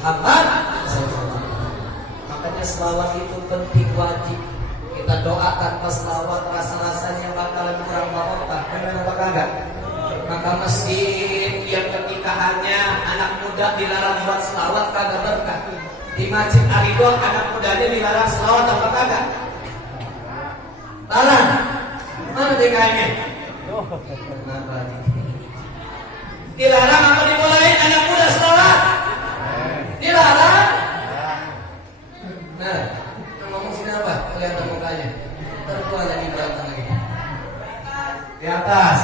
Muhammad sallallahu. Makanya selawat itu penting, wajib. Kita doakan pas selawat, rasa-rasanya bakalan kurang barokah. Benar apa kagak? Maka masjid yang ketika hanya anak muda dilarang buat selawat kagak berkah. Di Masjid Aridon anak mudanya dilarang selawat apa kagak? Larang. Mana DKM-nya? Dilarang apa dimulai anak muda selawat? Dilarang. Nah, ngomong sini apa? Kelihatan mukanya. Tertua lagi belakang lagi. Di atas.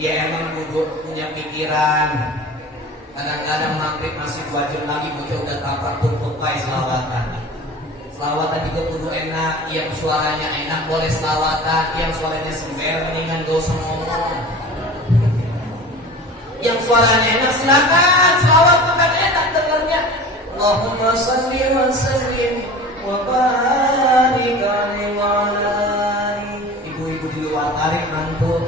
Ya emang kudu punya pikiran. Kadang-kadang maghrib masih 2 jam lagi bocah udah taprak tumpuk pai selawatan. Selawatan juga kudu enak. Yang suaranya enak boleh selawatan. Yang suaranya sember mendingan gak usah ngomong. Yang suaranya enak silakan selawat, bukan enak dengarnya. Allahumma shalli wa sallim wa barik alaihi wa alihi. Ibu-ibu di luar tarik mantul.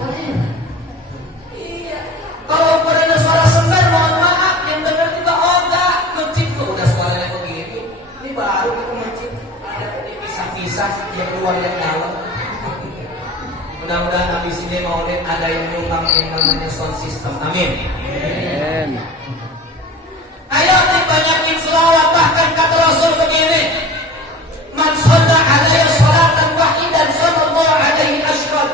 Iya. Kalau pada suara sember mohon maaf yang dengar juga enggak. Masjid kok udah suaranya begitu. Ini baru kita masjid ada dipisah-pisah yang luar yang dalam. Mudah-mudahan habis ini maulid ada yang nyumbang yang namanya sound system. Amin. Amin. Ayo dibanyakin selawat, bahkan kata Rasul begini, man shalla alaihi sholatan wahidan sallallahu alaihi asyhad.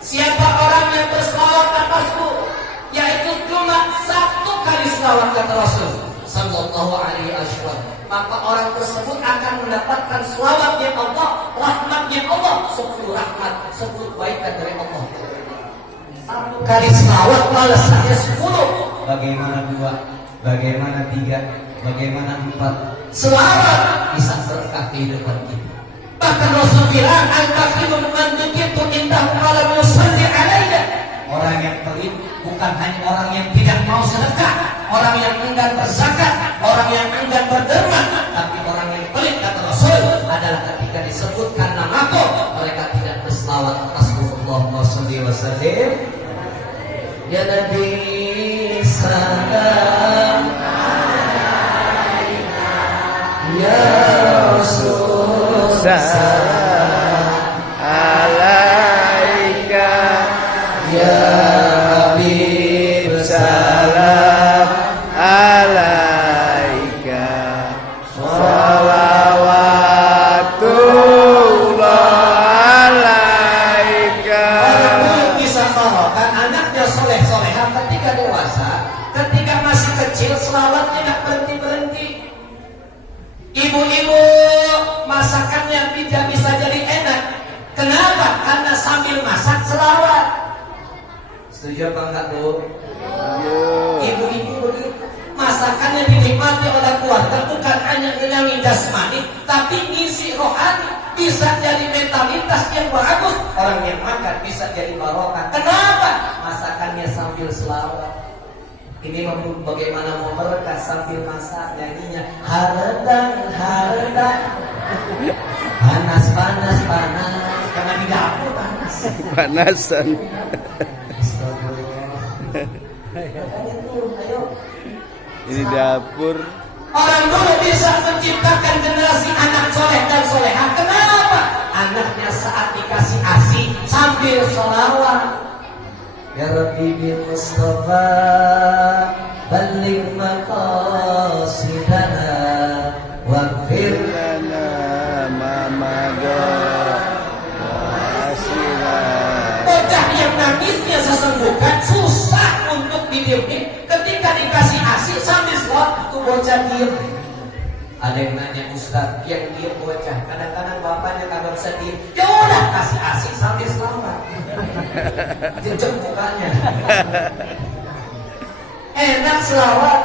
Siapa orang yang berselawat atasku, yaitu cuma 1 kali selawat kata Rasul sallallahu alaihi asyhad, maka orang tersebut akan mendapatkan selawatnya Allah, rahmatnya Allah, 10 rahmat, 10 kebaikan dari Allah. 1 kali selawat balasannya 10. Bagaimana 2? Bagaimana 3? Bagaimana 4? Selawat bisa berkah kehidupan kita. Bahkan Rasul bilang, al-bakhilun man dukitu indahu ala yusalli alaihi. Orang yang pelit bukan hanya orang yang tidak mau sedekah, orang yang enggan berzakat, orang yang enggan berderma, tapi orang yang pelit kata Rasul adalah ketika disebutkan namaku mereka tidak berselawat atas Allahumma shalli wa sallim ya Nabi salam ya Rasul salam alaika ya Habib salam alaika salawatullah alaika. Orang belum bisa kan anaknya soleh-soleha ketika dewasa, ketika masih kecil selawatnya gak berhenti-berhenti. Ibu-ibu masakannya tidak bisa jadi enak. Kenapa? Karena sambil masak selawat. Setuju apa enggak, Bu? Ibu-ibu begitu. Masakannya dinikmati oleh keluarga bukan hanya nyenangin jasmani, tapi ngisi rohani, bisa jadi mentalitas yang bagus. Orang yang makan bisa jadi barokah. Kenapa? Masakannya sambil selawat. Ini bagaimana mau berkah sambil masak, nyanyinya haredang haredang, panas panas panas, karena di dapur panas. Panasan. Ini dapur. Orang dulu bisa menciptakan generasi anak soleh dan soleha. Kenapa? Anaknya saat dikasih ASI sambil sholawat. Ya Rabbi bil Mustafa balligh maqasidana waghfir lana ma madha wasila. Bocah yang nangisnya sesenggukan susah untuk didiemin. Ketika dikasih ASI sambil sholat, tuh bocah diem. Ada yang nanya, Ustaz, yang diem bocah, kadang-kadang bapaknya kagak bisa diem. Ya udah kasih ASI sambil selamat. Jejak mukanya. Enak selawat.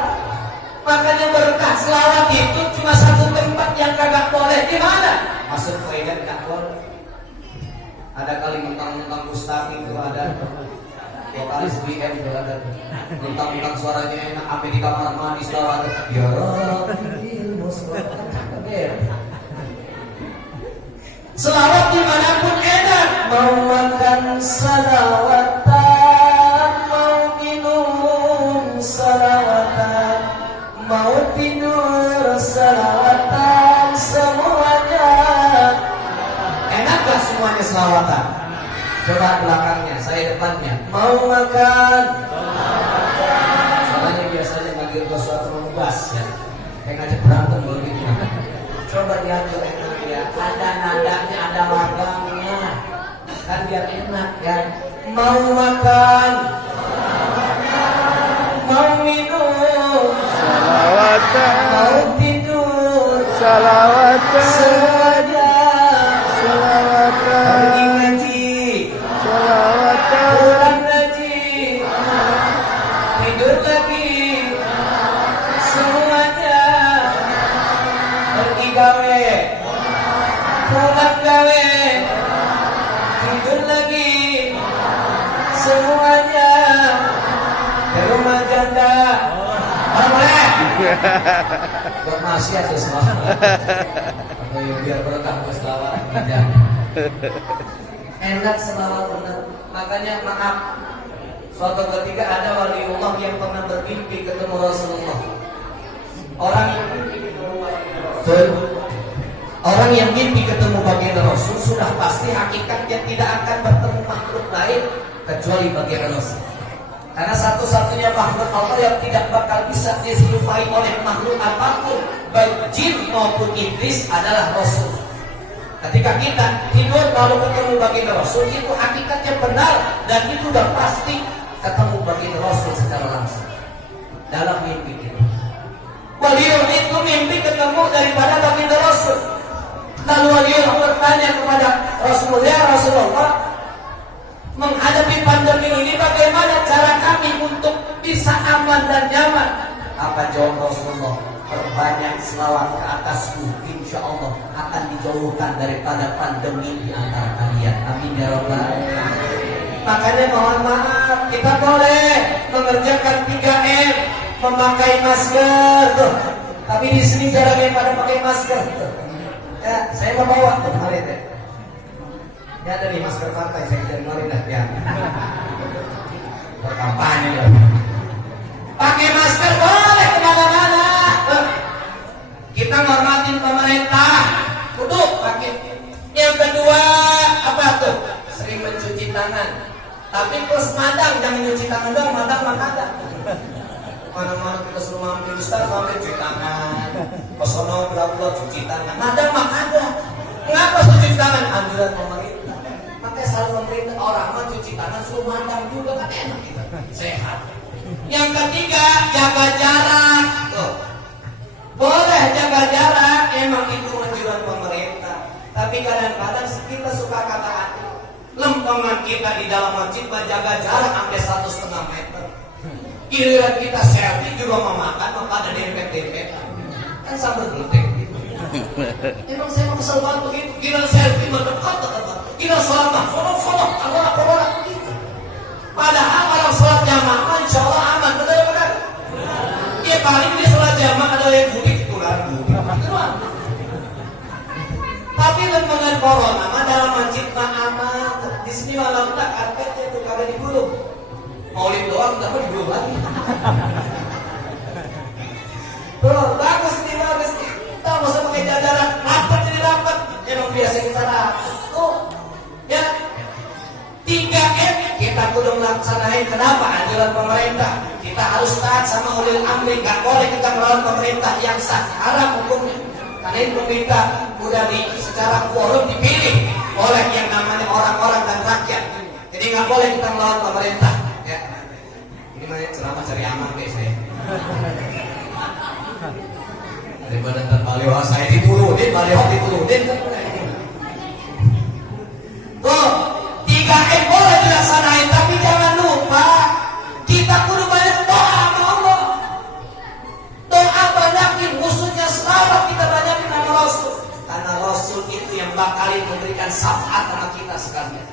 Makanya berkah selawat itu cuma 1 tempat yang kagak boleh. Di mana? Masuk toilet gak boleh. Ada kali mentang-mentang Ustaz itu ada vokalis BM itu ada mentang-mentang suaranya enak, sampai di kamar mandi selawat. Ya Rabbi selawat dimanapun enak. Mau makan salawatan, mau Coba belakangnya, saya depannya. Mau makan? Soalnya biasanya bagi sesuatu membahas ya. Kayak ngajak berantem begitu. Coba diatur enak ya. Ada nadanya, ada magangnya. Kan biar enak ya. Mau makan? Mau minum? Salawatan. Mau tidur? Salawatan. Semuanya. Salawatan. Pergi ngaji. Salawatan. Pulang ngaji. Tidur lagi. Semuanya. Pergi gawe. Pulang gawe. Tidur lagi. Semuanya. Ke rumah janda. Boleh. Buat maksiat ya semua. Biar berkah selawat. Enak selawat benar. Makanya maaf. Suatu ketika ada waliullah yang pernah bermimpi ketemu Rasulullah. Orang yang mimpi ketemu baginda Rasul sudah pasti hakikatnya tidak akan bertemu makhluk lain kecuali baginda Rasul. Karena satu-satunya makhluk Allah yang tidak bakal bisa diserupai oleh makhluk apapun, baik jin maupun iblis adalah Rasul. Ketika kita tidur lalu ketemu baginda Rasul, itu hakikatnya benar dan itu sudah pasti ketemu baginda Rasul secara langsung dalam mimpi kita. Waliullah itu mimpi ketemu daripada baginda Rasul. Lalu waliullah bertanya kepada Rasulullah, "Ya Rasulullah, menghadapi pandemi ini bagaimana cara kami untuk bisa aman dan nyaman?" Apa jawab Rasulullah? "Perbanyak selawat ke atasku, insya Allah akan dijauhkan daripada pandemi di antara kalian." Amin ya Rabbal alamin. Makanya mohon maaf, kita boleh mengerjakan 3M, memakai masker tuh. Tapi di sini jarang yang pada pakai masker tuh. Ya, saya mau bawa tuh kemarin deh. Ya ada nih masker partai saya kemarin dah ya. Berkampanye ya. Pakai masker boleh kemana-mana. Kita ngormatin pemerintah, kudu pakai. Yang kedua apa tuh? Sering mencuci tangan. Tapi plus madang, jangan nyuci tangan dong, madang makada. Mana-mana kita suruh mampir Ustaz, mampir cuci tangan. Kosono berapa cuci tangan. Madang makada. Mengapa suruh cuci tangan? Anjuran pemerintah. Makanya selalu pemerintah orang mau cuci tangan suruh madang juga kan enak kita. Sehat. Yang ketiga, jaga jarak. Tuh. Boleh jaga jarak, emang itu anjuran pemerintah. Tapi kadang-kadang kita suka kata-kata lempengan kita di dalam masjid menjaga jarak sampai 1,5 meter. Giliran kita selfie juga mau makan, maka ada dempet-dempet. Kan sambil gultek gitu. Emang saya mau kesel banget begitu. Giliran selfie mendekat, giliran sholat mah, follow begitu. Padahal kalau sholat jamaah, insya Allah aman, betul-betul. Ya paling di sholat jamaah ada yang gudik, tular gudik. Itu doang. Tapi lempengan corona mah dalam masjid mah aman. Di sini malam tak karpetnya tuh kagak digulung. Maulid doang tapi digulung lagi. Bro, bagus nih. Tahu masa pakai jajaran rapat jadi rapat. Emang biasa kita rapat. Tuh, ya 3M kita kudu melaksanain. Kenapa? Anjuran pemerintah. Kita harus taat sama ulil amri. Gak boleh kita melawan pemerintah yang sah. Haram hukumnya. Karena ini pemerintah udah secara quorum dipilih oleh yang namanya orang-orang dan rakyat. Jadi nggak boleh kita melawan pemerintah. Ya. Ini mah ceramah cari aman guys saya. Daripada terbaliho saya diturunin, baliho diturunin. Tuh, 3M boleh dilaksanain, tapi jangan lupa kita kudu banyak doa sama Allah. Doa banyakin, khususnya selawat kita banyakin sama Rasul. Karena Rasul itu yang bakal memberikan syafaat sama kita sekalian.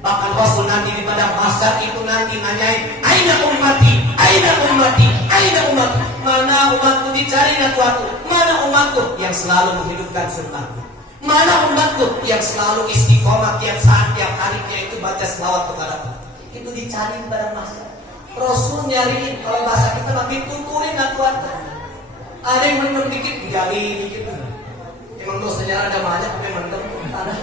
Bahkan Rasul nanti di padang mahsyar itu nanti nanyain, "Aina ummati? Aina ummati? Aina ummati?" Mana umatku dicari Tuhanku? Mana umatku yang selalu menghidupkan sunnahku? Mana umatku yang selalu istiqomah tiap saat tiap hari yaitu baca selawat kepadaku? Itu dicari di padang mahsyar. Rasul nyariin, kalau bahasa kita lebih tuturin Tuhanku. Ada yang mendem dikit, digali dikit. Emang tuh sejarah ada banyak tapi mendem tanah.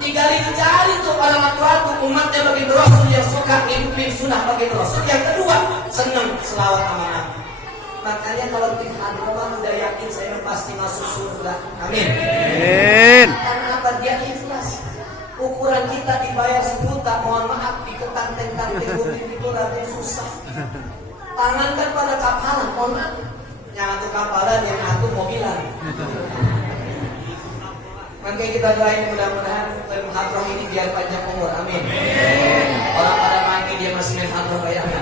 Digali cari tuh orang tua umatnya bagi Rasul yang suka ngikutin sunnah bagi Rasul. Yang kedua, senang selawat sama Nabi. Makanya kalau tim agama udah yakin saya pasti masuk surga. Amin. Amin. Karena apa? Dia ikhlas. Ukuran kita dibayar 1 juta, mohon maaf di ketanteng-tanteng mobil itu rada susah. Tangan kan pada kapalan, mohon maaf. Yang satu kapalan, yang satu mobilan. Makanya kita doain mudah-mudahan hadroh ini biar panjang umur. Amin. Orang pada mati dia masih main hadroh kayak apa?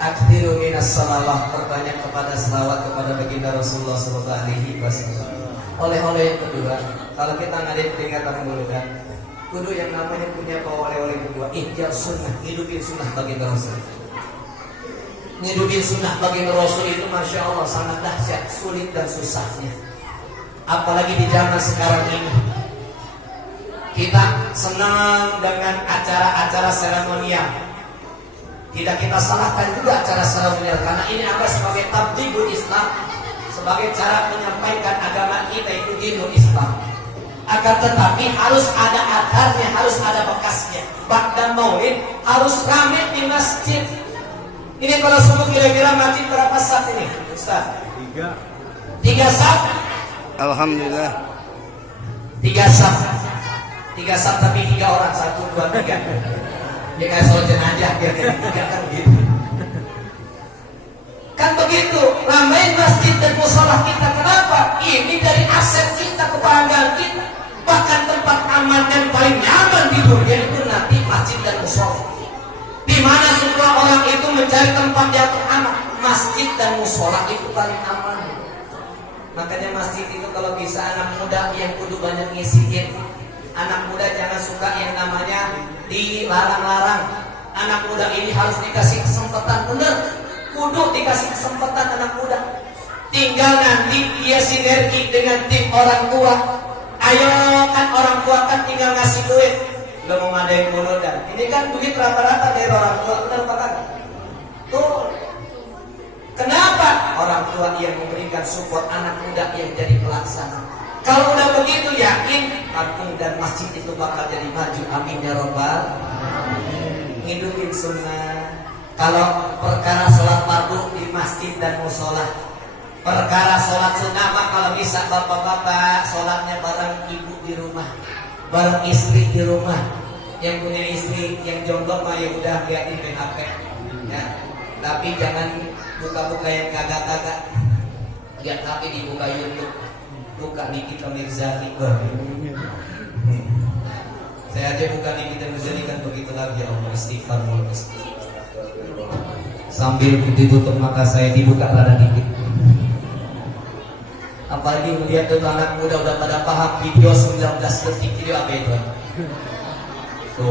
Akhiru minas salawat, perbanyak kepada selawat kepada baginda Rasulullah sallallahu alaihi wasallam. Oleh-oleh yang kedua, kalau kita ngadain peringatan Mauludan, kudu yang namanya punya bawa oleh-oleh kedua, ihya sunnah, hidupin sunnah baginda Rasul. Ngidupin sunnah baginda Rasul itu masya Allah sangat dahsyat, sulit dan susahnya. Apalagi di zaman sekarang ini, kita senang dengan acara-acara seremonial. Tidak kita salahkan juga acara seremonial, karena ini apa sebagai tabligul Islam, sebagai cara menyampaikan agama kita itu dinul Islam. Akan tetapi harus ada akarnya, harus ada bekasnya. Ba'da maulid harus ramai di masjid. Ini kalau subuh kira-kira masjid berapa saf ini, Ustaz? 3 saf. Alhamdulillah. 3 saf. 3 saf tapi 3 orang, 1, 2, 3. Ya kayak sholat jenazah biar jadi 3 kan gitu. Kan begitu, ramai masjid dan musola kita. Kenapa? Ini dari aset kita, kebanggaan kita. Bahkan tempat aman dan paling nyaman di dunia itu nanti masjid dan musola. Di mana semua orang itu mencari tempat yang aman, masjid dan musola itu paling aman. Makanya masjid itu kalau bisa anak muda yang kudu banyak ngisiin. Anak muda jangan suka yang namanya dilarang-larang. Anak muda ini harus dikasih kesempatan, benar. Kudu dikasih kesempatan anak muda. Tinggal nanti dia sinergi dengan tim orang tua. Ayo kan orang tua kan tinggal ngasih duit. Lo mau ngadain Mauludan. Ini kan duit rata-rata dari orang tua, benar apa kan? Tuh. Kenapa? Orang tua yang memberikan support anak muda yang jadi pelaksana. Kalau udah begitu yakin kampung dan masjid itu bakal jadi maju. Amin ya robbal. Ngidupin sunnah. Kalau perkara sholat fardu di masjid dan musola, perkara sholat sunnah mah kalau bisa bapak-bapak sholatnya bareng ibu di rumah, bareng istri di rumah. Yang punya istri yang jomblo mah ya udah liatin main HP, ya. Tapi jangan buka-buka yang kagak-kagak. Lihat HP dibuka YouTube, buka Nikita Mirzani. Saya aja buka Nikita Mirzani kan begitu lagi ya Allah, istighfar mulu. Sambil ditutup mata saya dibuka rada dikit. Apalagi melihat tuh anak muda udah pada paham video 19 detik video apa itu?